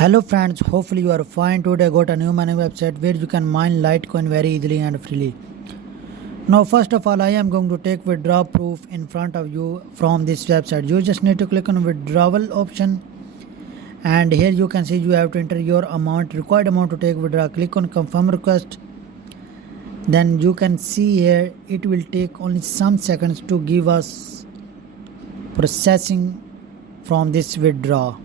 Hello friends, hopefully you are fine. Today I got a new mining website where you can mine Litecoin very easily and freely. Now first of all, I am going to take withdraw proof in front of you from this website. You just need to click on withdrawal option, and here you can see you have to enter your required amount to take withdraw. Click on confirm request. Then you can see here it will take only some seconds to give us processing from this withdraw.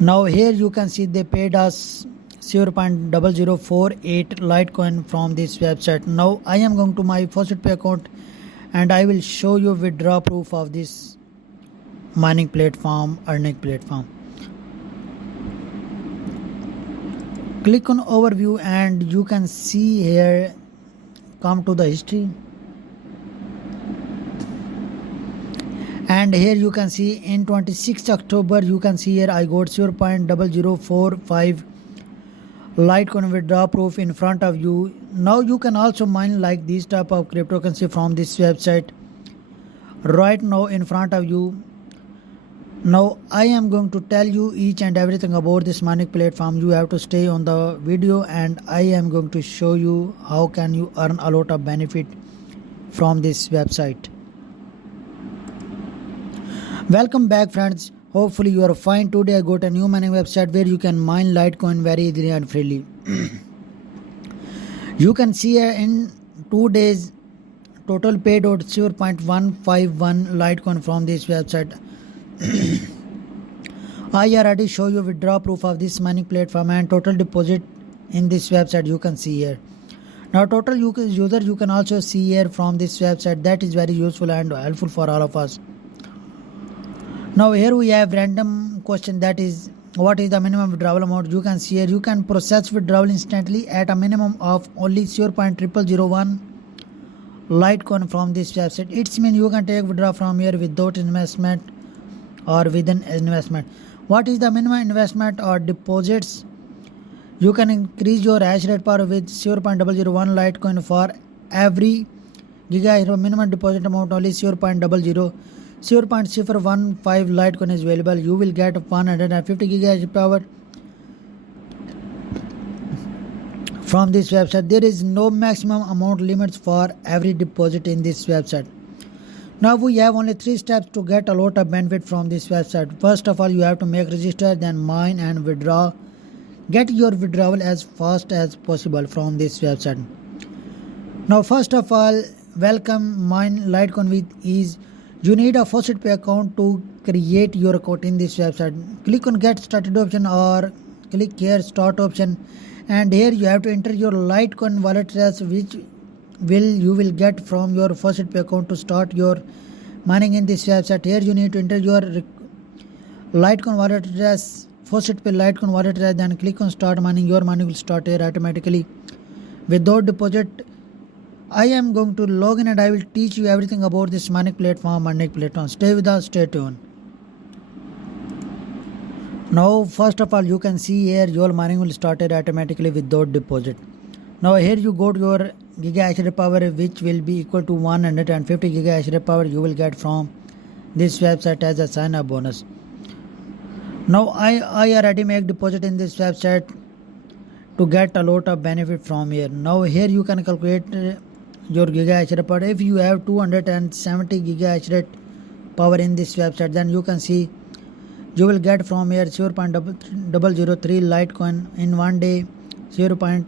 Now here you can see they paid us 0.0048 Litecoin from this website. Now I am going to my FaucetPay account and I will show you withdraw proof of this mining platform, earning platform. Click on overview and you can see here, come to the history. And here you can see in 26th October, you can see here I got 0.0045 Litecoin withdraw proof in front of you. Now you can also mine like this type of cryptocurrency from this website right now in front of you. Now I am going to tell you each and everything about this mining platform. You have to stay on the video and I am going to show you how can you earn a lot of benefit from this website. Welcome back friends, hopefully you are fine. Today I got a new mining website where you can mine Litecoin very easily and freely. You can see here in 2 days total paid out 0.151 Litecoin from this website. I already show you withdraw proof of this mining platform and total deposit in this website you can see here. Now total user you can also see here from this website. That is very useful and helpful for all of us. Now here we have random question, that is what is the minimum withdrawal amount. You can see here you can process withdrawal instantly at a minimum of only 0.0001 Litecoin from this website. It means you can take withdraw from here without investment or with an investment. What is the minimum investment or deposits? You can increase your hash rate power with 0.001 Litecoin for every gigahash. Minimum deposit amount only 0.0015 Litecoin is available. You will get 150 gigahash power from this website. There is no maximum amount limits for every deposit in this website. Now we have only 3 steps to get a lot of benefit from this website. First of all, you have to make register, then mine and withdraw. Get your withdrawal as fast as possible from this website. Now first of all, welcome mine Litecoin with ease. You need a FaucetPay account to create your account in this website. Click on get started option or click here start option, and here you have to enter your Litecoin wallet address which you will get from your FaucetPay account to start your mining in this website. Here you need to enter your Litecoin wallet address, FaucetPay Litecoin wallet address, then click on start mining. Your mining will start here automatically without deposit. I am going to log in and I will teach you everything about this mining platform. Stay with us, stay tuned. Now first of all, you can see here your mining will start here automatically without deposit. Now here you go to your gigahash rate power which will be equal to 150 gigahash rate power you will get from this website as a sign up bonus. Now I already make deposit in this website to get a lot of benefit from here. Now here you can calculate your gigahash rate power. If you have 270 gigahash rate power in this website, then you can see you will get from here 0.003 Litecoin in 1 day, 0.01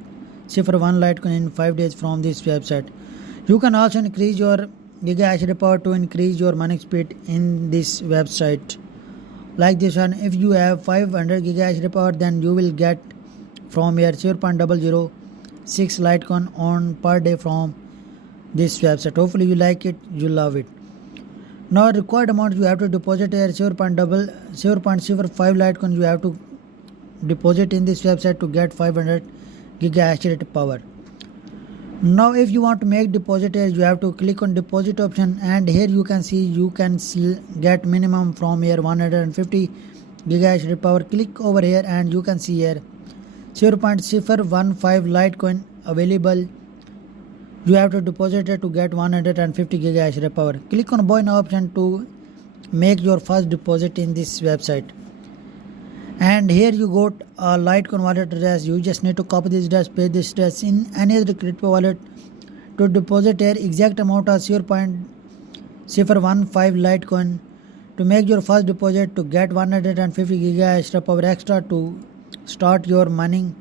Litecoin in 5 days from this website. You can also increase your gigahash rate power to increase your mining speed in this website. Like this one, if you have 500 gigahash rate power, then you will get from here 0.006 Litecoin on per day from this website. Hopefully you like it, you love it. Now required amount you have to deposit here 0.05 Litecoin you have to deposit in this website to get 500 gigahash rate power. Now if you want to make deposit here, you have to click on deposit option, and here you can see you can get minimum from here 150 gigahash rate power. Click over here and you can see here 0.015 Litecoin available. You have to deposit it to get 150 gigahash rate power. Click on buy now option to make your first deposit in this website. And here you got a Litecoin wallet address. You just need to copy this address, paste this address in any other crypto wallet to deposit here exact amount of 0.015 Litecoin to make your first deposit to get 150 gigahash power extra to start your mining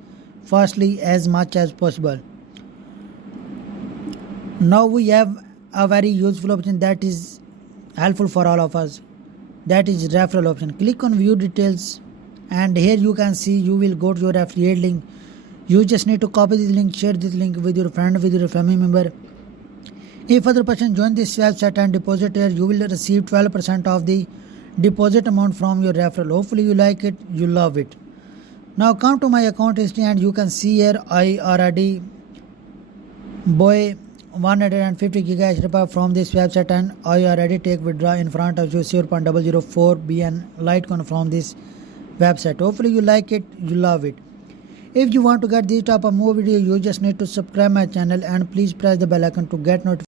fastly as much as possible. Now we have a very useful option that is helpful for all of us, that is referral option. Click on view details and here you can see you will go to your affiliate link. You just need to copy this link, share this link with your friend, with your family member. If other person join this website and deposit here, you will receive 12% of the deposit amount from your referral. Hopefully you like it, you love it. Now come to my account history and you can see here I already buy 150 gigahash from this website and I already take withdraw in front of you 0.004 BN Litecoin from this website. Hopefully you like it, you love it. If you want to get this type of more video, you just need to subscribe my channel and please press the bell icon to get notified.